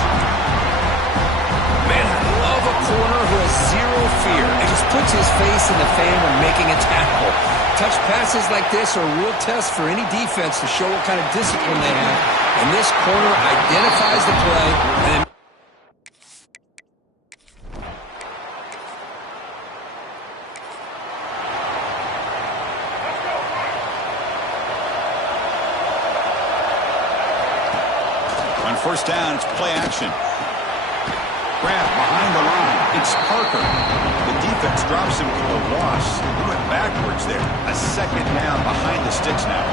man, I love a corner who has 0 fear and just puts his face in the fan when making a tackle. Touch passes like this are a real test for any defense to show what kind of discipline they have. And this corner identifies the play and then first down, it's play action. Grab behind the line. It's Parker. The defense drops him to a loss. He went backwards there. A second down behind the sticks now.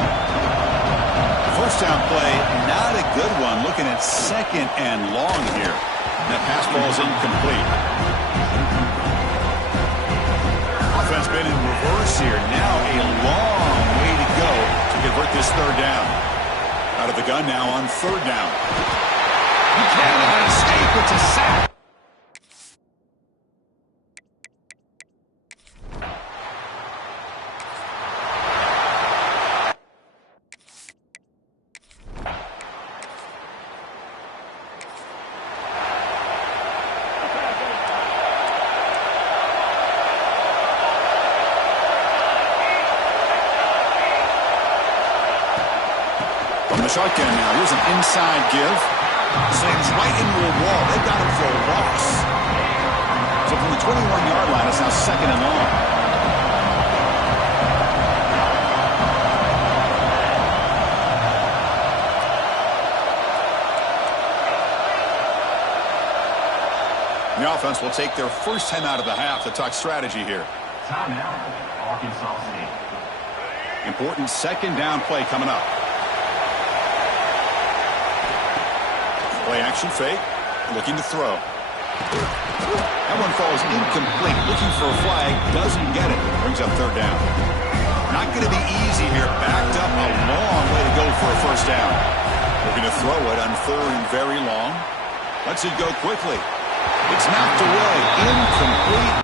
First down play, not a good one. Looking at second and long here. And that pass ball is incomplete. Offense been in reverse here. Now a long way to go to convert this third down. Out of the gun now on third down. He can't have an escape. It's a sack. From the shotgun now, here's an inside give. Slings right into a wall. They've got him for a loss. So from the 21-yard line, it's now second and long. The offense will take their first time out of the half to talk strategy here. Timeout, Arkansas State. Important second down play coming up. Play action fake, looking to throw. That one falls incomplete, looking for a flag, doesn't get it. Brings up third down. Not going to be easy here, backed up a long way to go for a first down. Looking to throw it on third and very long. Lets it go quickly. It's knocked away, incomplete.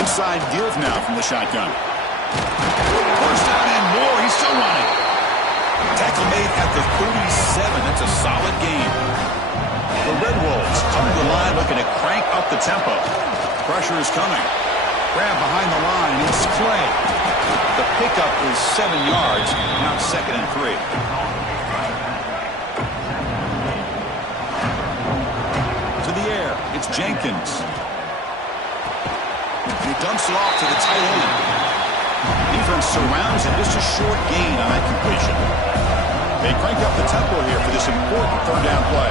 Inside give now from the shotgun. First down and more. He's still running. Tackle made at the 37. That's a solid game. The Red Wolves come to the line looking to crank up the tempo. Pressure is coming. Grab behind the line. It's Clay. The pickup is 7 yards. Now it's second and 3. To the air. It's Jenkins. He dumps it off to the tight end. Defense surrounds him. Just a short gain on that completion. They crank up the tempo here for this important third down play.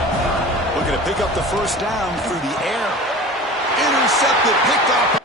Looking to pick up the first down through the air. Intercepted, picked up.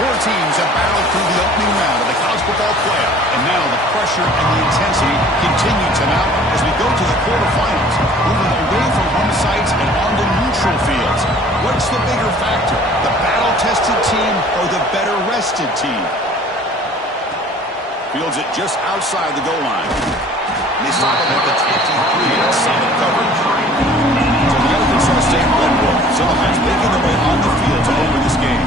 Four teams have battled through the opening round of the college football playoff, and now the pressure and the intensity continue to mount as we go to the quarterfinals, moving away from home sites and onto neutral fields. What's the bigger factor, the battle-tested team or the better-rested team? Fields it just outside the goal line. And they stop him at the 23. That's solid coverage. So the Arkansas State Red Wolves offense making their way on the field to open this game.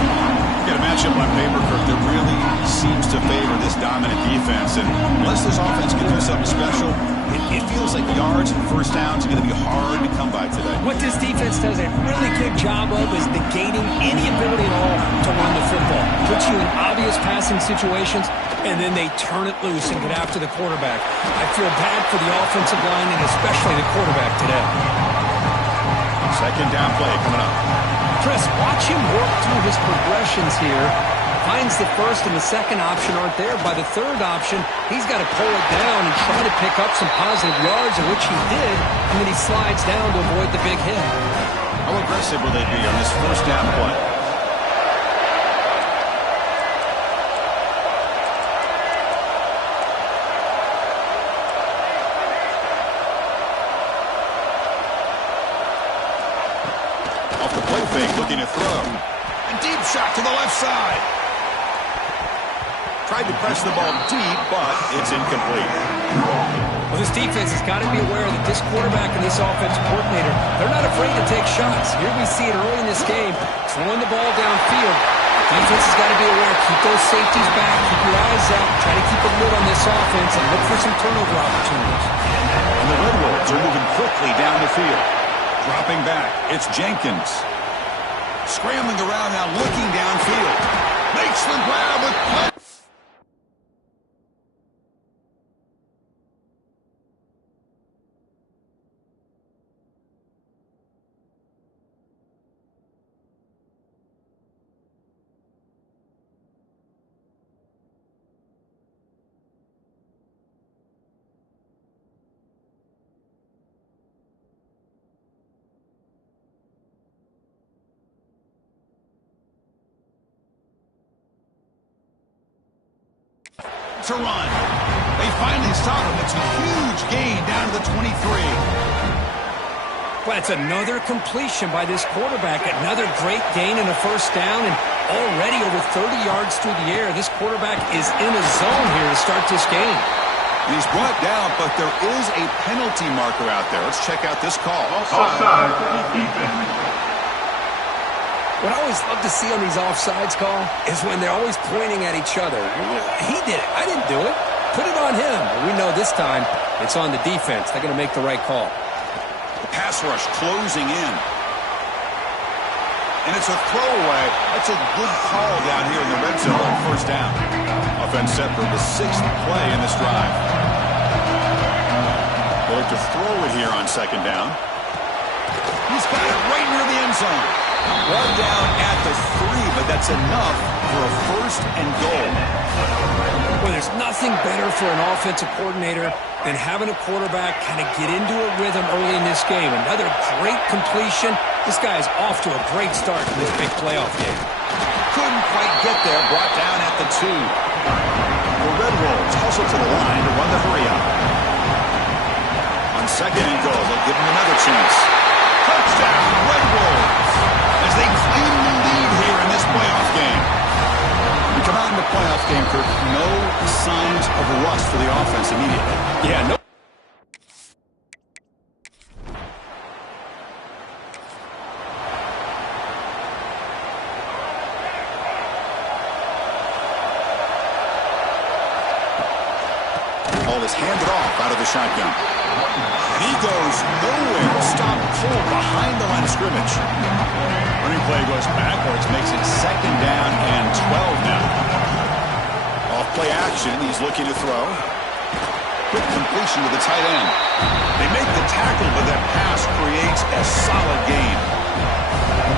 Got a matchup on paper, Kirk, that really seems to favor this dominant defense. And unless this offense can do something special, it feels like yards and first downs are going to be hard to come by today. What this defense does a really good job of is negating any ability at all to run the football. Puts you in obvious passing situations, and then they turn it loose and get after the quarterback. I feel bad for the offensive line and especially the quarterback today. Second down play coming up. Chris, watch him work through his progressions here. Finds the first and the second option aren't there. By the third option, he's got to pull it down and try to pick up some positive yards, in which he did, and then he slides down to avoid the big hit. How aggressive will they be on this first down play? fake, looking to throw. A deep shot to the left side. Tried to press the ball deep, but it's incomplete. Well, this defense has got to be aware that this quarterback and this offensive coordinator, they're not afraid to take shots. Here we see it early in this game, throwing the ball downfield. Defense has got to be aware. Keep those safeties back. Keep your eyes up. Try to keep a lid on this offense and look for some turnover opportunities. And the Red Wolves are moving quickly down the field. Dropping back, it's Jenkins. Scrambling around now, looking downfield. Makes the grab with play. To run. They finally stop him. It's a huge gain down to the 23. Well, it's another completion by this quarterback. Another great gain and a first down, and already over 30 yards through the air. This quarterback is in a zone here to start this game. He's brought down, but there is a penalty marker out there. Let's check out this call. Offside, defense. What I always love to see on these offsides call is when they're always pointing at each other. He did it. I didn't do it. Put it on him. But we know this time it's on the defense. They're going to make the right call. The pass rush closing in. And it's a throwaway. That's a good call down here in the red zone on first down. Offense set for the 6th play in this drive. They look to throw it here on second down. He's got it right near the end zone. One down at the 3, but that's enough for a first and goal. Well, there's nothing better for an offensive coordinator than having a quarterback kind of get into a rhythm early in this game. Another great completion. This guy is off to a great start in this big playoff game. Couldn't quite get there, brought down at the 2. The Red Wolves hustle to the line to run the hurry up. On second and goal, they'll give him another chance. Touchdown, Red Wolves, as they claim the lead here in this playoff game. We come out in the playoff game, Kirk, no signs of rust for the offense immediately. Yeah, no. Ball is handed off out of the shotgun. And he goes nowhere. Stop pulled behind the line of scrimmage. Running play goes backwards, makes it second down and 12 now. Off play action, he's looking to throw. Quick completion to the tight end. They make the tackle, but that pass creates a solid gain.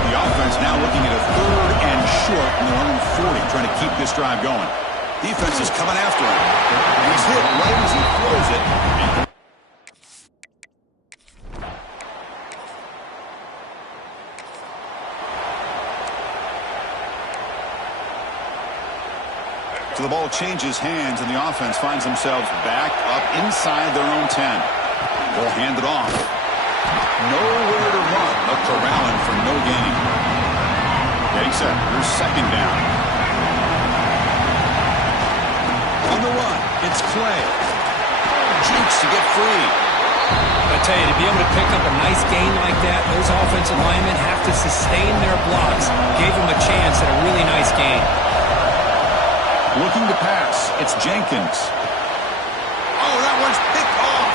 The offense now looking at a 3rd and short in their own 40, trying to keep this drive going. Defense is coming after him. And he's hit right as he throws it. So the ball changes hands, and the offense finds themselves back up inside their own 10. Ball handed off. Nowhere to run, but corralling for no gain. Getting set. Here's second down. On the run, it's Clay. Jukes to get free. I tell you, to be able to pick up a nice gain like that, those offensive linemen have to sustain their blocks. Gave them a chance at a really nice gain. Looking to pass, it's Jenkins. Oh, that one's picked off.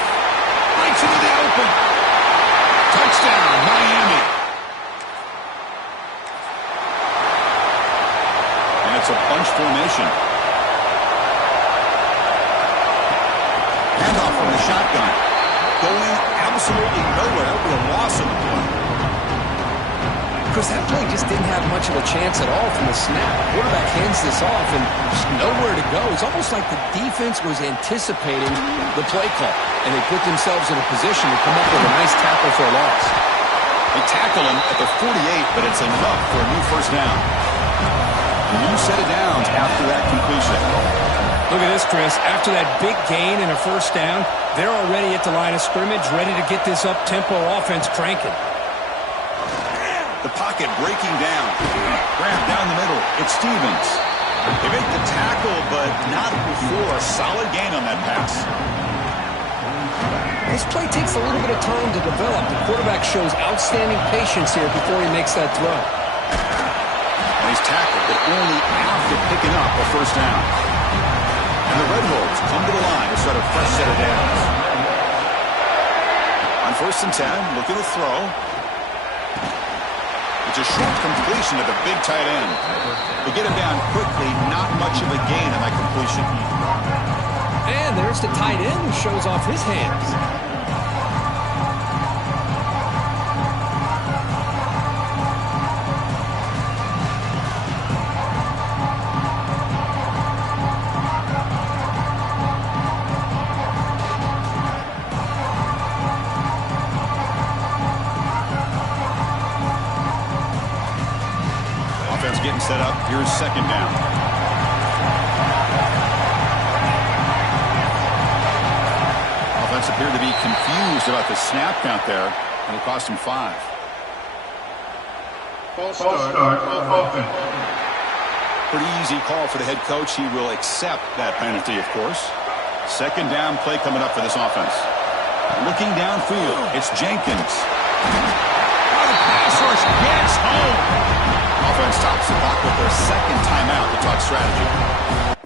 Breaks into the open. Touchdown, Miami. And it's a bunch formation. Handoff from the shotgun. Going absolutely nowhere with a loss of the play. Because that play just didn't have much of a chance at all from the snap. Quarterback hands this off and just nowhere to go. It's almost like the defense was anticipating the play call, and they put themselves in a position to come up with a nice tackle for a loss. They tackle him at the 48, but it's enough for a new first down. A new set of downs after that completion. Look at this, Chris. After that big gain and a first down, they're already at the line of scrimmage, ready to get this up-tempo offense cranking. The pocket pocket, breaking down. Grab down the middle. It's Stevens. They make the tackle, but not before a solid gain on that pass. This play takes a little bit of time to develop. The quarterback shows outstanding patience here before he makes that throw. And he's tackled, but only after picking up a first down. And the Red Wolves come to the line to start a fresh set of downs. On 1st and 10, looking to throw. It's a short completion to the big tight end. They get him down quickly, not much of a gain on that completion. And there's the tight end who shows off his hands. Getting set up. Here's 2nd down. Offense appeared to be confused about the snap count there, and it cost him 5. False start, offense. Pretty easy call for the head coach. He will accept that penalty, of course. 2nd down play coming up for this offense. Looking downfield, it's Jenkins. Oh, the pass rush gets home. Offense stops the clock with their 2nd timeout to talk strategy.